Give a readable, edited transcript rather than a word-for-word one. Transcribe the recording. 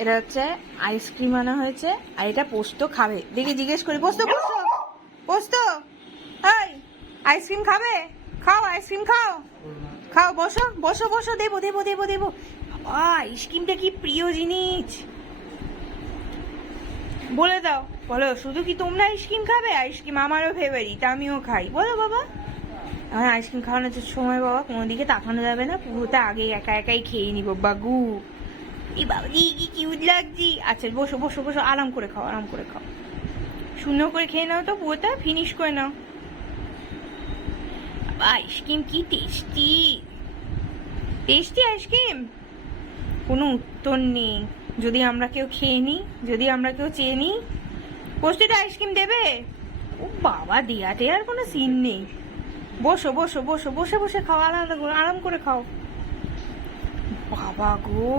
এটা হচ্ছে আইসক্রিম আনা হয়েছে, আর এটা পোস্ত খাবে। দেখে জিজ্ঞেস করি, পোস্ত পোস্ত পোস্ত, এই আইসক্রিম খাবে? খাও আইসক্রিম খাও, খাও, বসো বসো বসো, দেবো দেবো দেবো দেবো। বাবা, আইসক্রিমটা কি প্রিয় জিনিস, বলে দাও, বলো। শুধু কি তোমরা আইসক্রিম খাবে? আইসক্রিম আমারও ফেভারিট, আমিও খাই। বলো বাবা। আমার আইসক্রিম খাওয়ানোর সময় বাবা কোনো দিকে তাকানো যাবে না, পুরোটা আগে একা একাই খেয়ে নিবো বাগু। এই বাবা কি কিউট লাগছি। আচ্ছা বসো বসো বসো, আরাম করে খাও, আরাম করে খাও, সুন্দর করে খেয়ে নাও তো, পুরোটা ফিনিশ করে নাও। আইসক্রিম কি টেস্টি, টেস্টি আইসক্রিম, কোনো উত্তর নেই। যদি আমরা কেউ খেয়ে নিই, যদি আমরা কেউ চেয়ে নিই, পোস্টটা আইসক্রিম দেবে? ও বাবা, দেয়াতে আর কোনো সিন নেই। বসো বসো বসো, বসে বসে খাও, আলাদা করে আরাম করে খাও। বাবা গো,